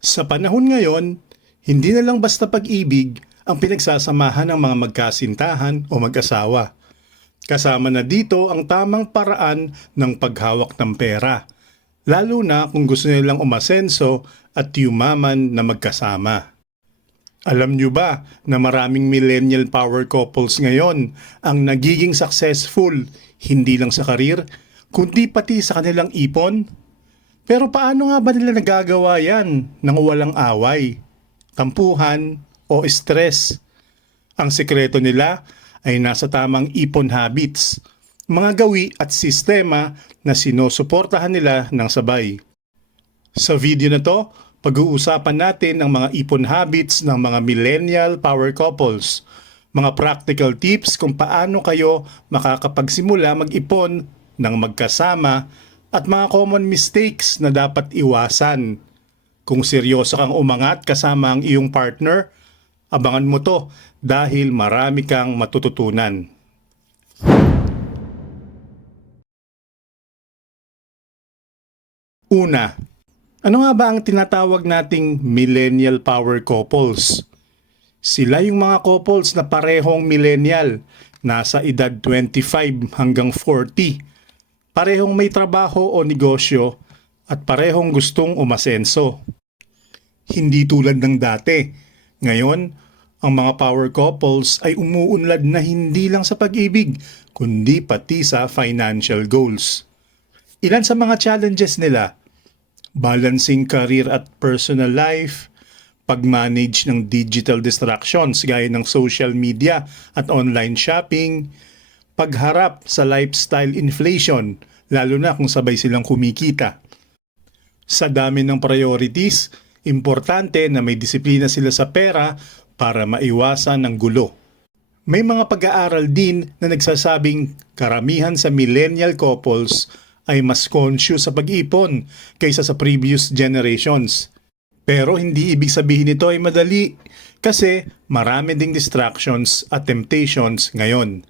Sa panahon ngayon, hindi na lang basta pag-ibig ang pinagsasamahan ng mga magkasintahan o mag-asawa. Kasama na dito ang tamang paraan ng paghawak ng pera, lalo na kung gusto nilang umasenso at yumaman na magkasama. Alam nyo ba na maraming millennial power couples ngayon ang nagiging successful hindi lang sa karir, kundi pati sa kanilang ipon? Pero paano nga ba nila nagagawa yan nang walang away, tampuhan o stress? Ang sekreto nila ay nasa tamang ipon habits, mga gawi at sistema na sinusuportahan nila ng sabay. Sa video na to, pag-uusapan natin ang mga ipon habits ng mga millennial power couples, mga practical tips kung paano kayo makakapagsimula mag-ipon ng magkasama at mga common mistakes na dapat iwasan. Kung seryoso kang umangat kasama ang iyong partner, abangan mo to dahil marami kang matututunan. Una, ano nga ba ang tinatawag nating millennial power couples? Sila yung mga couples na parehong millennial, nasa edad 25 hanggang 40. Parehong may trabaho o negosyo at parehong gustong umasenso. Hindi tulad ng dati. Ngayon, ang mga power couples ay umuunlad na hindi lang sa pag-ibig, kundi pati sa financial goals. Ilan sa mga challenges nila? Balancing career at personal life, pag-manage ng digital distractions gaya ng social media at online shopping, pagharap sa lifestyle inflation, lalo na kung sabay silang kumikita. Sa dami ng priorities, importante na may disiplina sila sa pera para maiwasan ng gulo. May mga pag-aaral din na nagsasabing karamihan sa millennial couples ay mas conscious sa pag-ipon kaysa sa previous generations. Pero hindi ibig sabihin nito ay madali kasi marami ding distractions at temptations ngayon.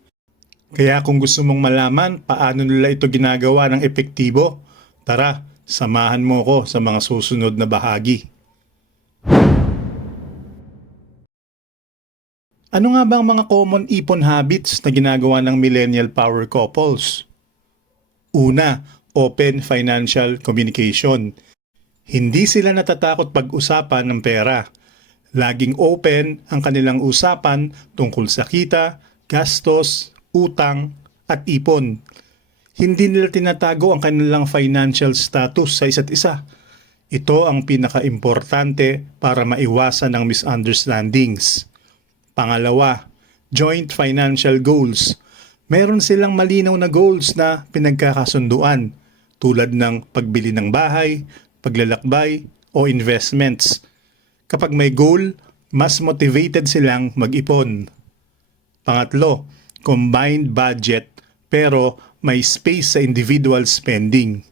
Kaya kung gusto mong malaman paano nila ito ginagawa ng epektibo, tara, samahan mo ko sa mga susunod na bahagi. Ano nga ba ang mga common ipon habits na ginagawa ng millennial power couples? Una, open financial communication. Hindi sila natatakot pag-usapan ng pera. Laging open ang kanilang usapan tungkol sa kita, gastos, utang, at ipon. Hindi nila tinatago ang kanilang financial status sa isa't isa. Ito ang pinaka-importante para maiwasan ang misunderstandings. Pangalawa, joint financial goals. Meron silang malinaw na goals na pinagkakasunduan tulad ng pagbili ng bahay, paglalakbay, o investments. Kapag may goal, mas motivated silang mag-ipon. Pangatlo, combined budget pero may space sa individual spending.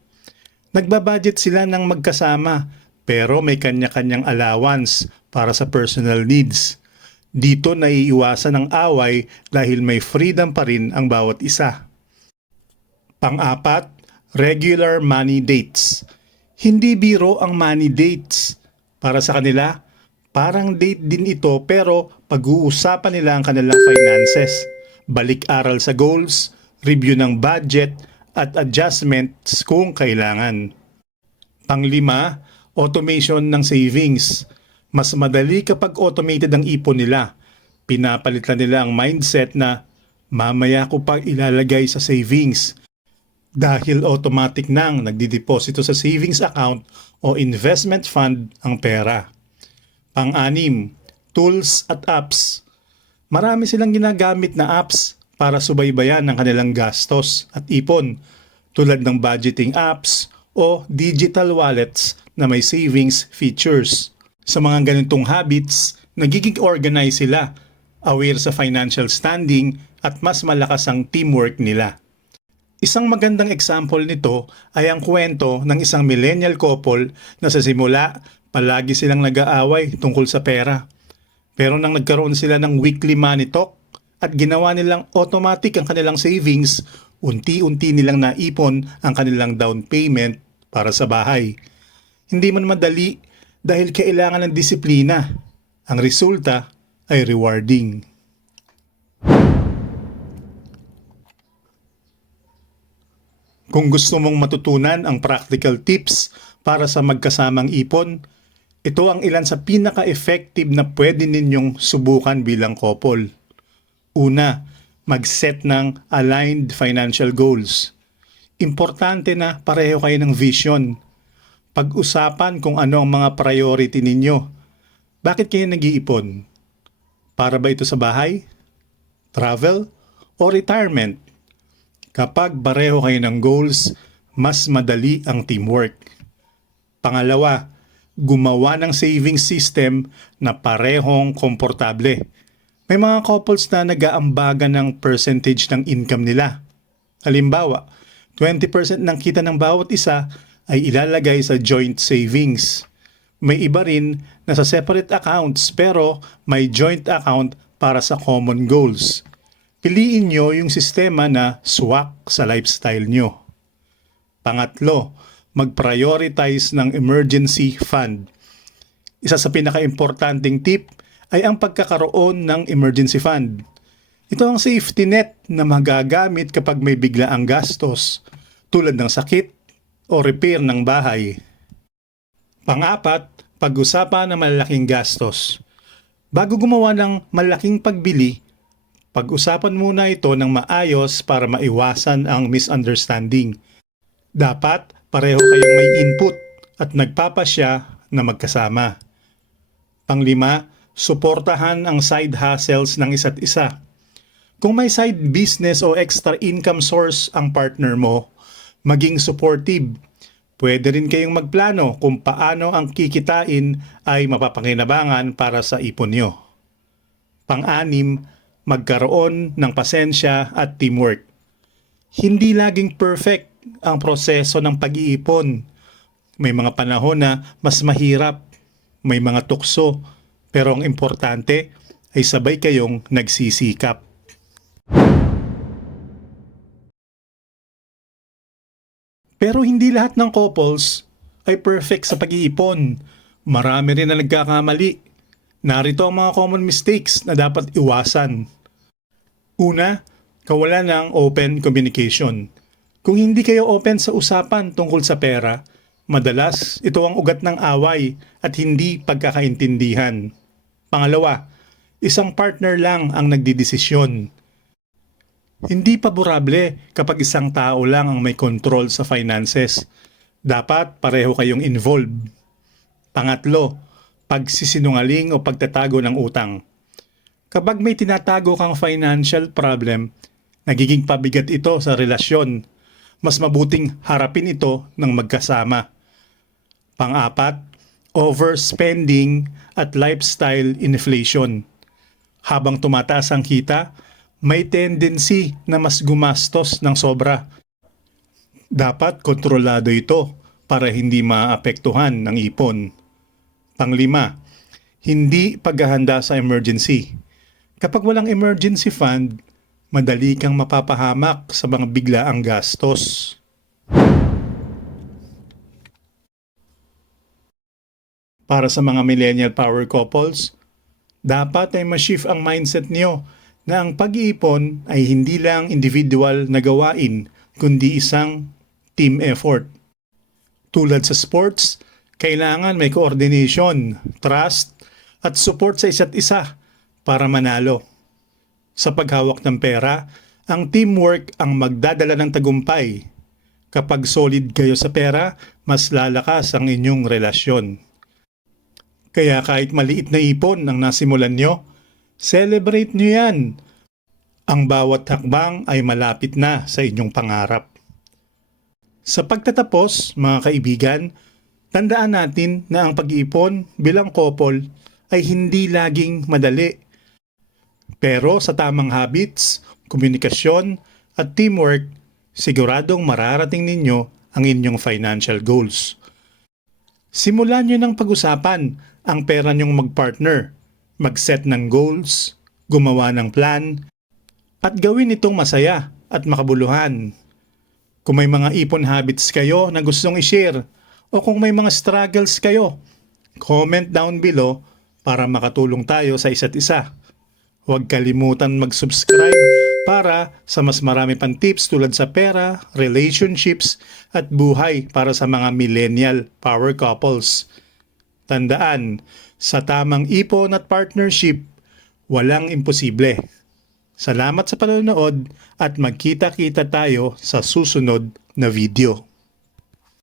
Nagbabudget sila ng magkasama pero may kanya-kanyang allowance para sa personal needs. Dito naiiwasan ang away dahil may freedom pa rin ang bawat isa. Pang-apat, regular money dates. Hindi biro ang money dates. Para sa kanila, parang date din ito pero pag-uusapan nila ang kanilang finances. Balik-aral sa goals, review ng budget, at adjustments kung kailangan. Panglima, automation ng savings. Mas madali kapag automated ang ipon nila. Pinapalit na nila ang mindset na mamaya ko pa ilalagay sa savings dahil automatic nang nagdideposito sa savings account o investment fund ang pera. Pang-anim, tools at apps. Marami silang ginagamit na apps para subaybayan ang kanilang gastos at ipon tulad ng budgeting apps o digital wallets na may savings features. Sa mga ganitong habits, nagiging organized sila, aware sa financial standing at mas malakas ang teamwork nila. Isang magandang example nito ay ang kwento ng isang millennial couple na sa simula palagi silang nag-aaway tungkol sa pera. Pero nang nagkaroon sila ng weekly money talk at ginawa nilang automatic ang kanilang savings, unti-unti nilang naipon ang kanilang down payment para sa bahay. Hindi man madali, dahil kailangan ng disiplina. Ang resulta ay rewarding. Kung gusto mong matutunan ang practical tips para sa magkasamang ipon, ito ang ilan sa pinaka-effective na pwede ninyong subukan bilang couple. Una, mag-set ng aligned financial goals. Importante na pareho kayo ng vision. Pag-usapan kung ano ang mga priority ninyo. Bakit kayo nag-iipon? Para ba ito sa bahay? Travel? O retirement? Kapag pareho kayo ng goals, mas madali ang teamwork. Pangalawa, gumawa ng saving system na parehong komportable. May mga couples na nag-aambagan ng percentage ng income nila. Halimbawa, 20% ng kita ng bawat isa ay ilalagay sa joint savings. May iba rin na sa separate accounts pero may joint account para sa common goals. Piliin nyo yung sistema na swak sa lifestyle nyo. Pangatlo, mag-prioritize ng emergency fund. Isa sa pinaka-importanting tip ay ang pagkakaroon ng emergency fund. Ito ang safety net na magagamit kapag may biglaang gastos tulad ng sakit o repair ng bahay. Pangapat, pag-usapan ng malaking gastos. Bago gumawa ng malaking pagbili, pag-usapan muna ito ng maayos para maiwasan ang misunderstanding. Dapat pareho kayong may input at nagpapasya na magkasama. Panglima, suportahan ang side hustles ng isa't isa. Kung may side business o extra income source ang partner mo, maging supportive. Pwede rin kayong magplano kung paano ang kikitain ay mapapakinabangan para sa ipon nyo. Pang-anim, magkaroon ng pasensya at teamwork. Hindi laging perfect ang proseso ng pag-iipon. May mga panahon na mas mahirap, may mga tukso, pero ang importante ay sabay kayong nagsisikap. Pero hindi lahat ng couples ay perfect sa pag-iipon. Marami rin na nagkakamali. Narito ang mga common mistakes na dapat iwasan. Una, kawalan ng open communication. Kung hindi kayo open sa usapan tungkol sa pera, madalas ito ang ugat ng away at hindi pagkakaintindihan. Pangalawa, isang partner lang ang nagdidesisyon. Hindi paborable kapag isang tao lang ang may control sa finances. Dapat pareho kayong involved. Pangatlo, pagsisinungaling o pagtatago ng utang. Kapag may tinatago kang financial problem, nagiging pabigat ito sa relasyon. Mas mabuting harapin ito ng magkasama. Pang-apat, overspending at lifestyle inflation. Habang tumataas ang kita, may tendency na mas gumastos ng sobra. Dapat kontrolado ito para hindi maapektuhan ng ipon. Panglima, hindi paghahanda sa emergency. Kapag walang emergency fund, madali kang mapapahamak sa mga biglaang gastos. Para sa mga millennial power couples, dapat ay ma-shift ang mindset niyo na ang pag-iipon ay hindi lang individual na gawain, kundi isang team effort. Tulad sa sports, kailangan may coordination, trust, at support sa isa't isa para manalo. Sa paghawak ng pera, ang teamwork ang magdadala ng tagumpay. Kapag solid kayo sa pera, mas lalakas ang inyong relasyon. Kaya kahit maliit na ipon ang nasimulan nyo, celebrate nyo yan. Ang bawat hakbang ay malapit na sa inyong pangarap. Sa pagtatapos, mga kaibigan, tandaan natin na ang pag-iipon bilang couple ay hindi laging madali. Pero sa tamang habits, komunikasyon at teamwork, siguradong mararating ninyo ang inyong financial goals. Simulan nyo ng pag-usapan ang pera nyong magpartner, mag-set ng goals, gumawa ng plan, at gawin itong masaya at makabuluhan. Kung may mga ipon habits kayo na gustong i-share o kung may mga struggles kayo, Comment down below para makatulong tayo sa isa't isa. Huwag kalimutan mag-subscribe para sa mas marami pang tips tulad sa pera, relationships, at buhay para sa mga millennial power couples. Tandaan, sa tamang ipon at partnership, walang imposible. Salamat sa panonood at magkita-kita tayo sa susunod na video.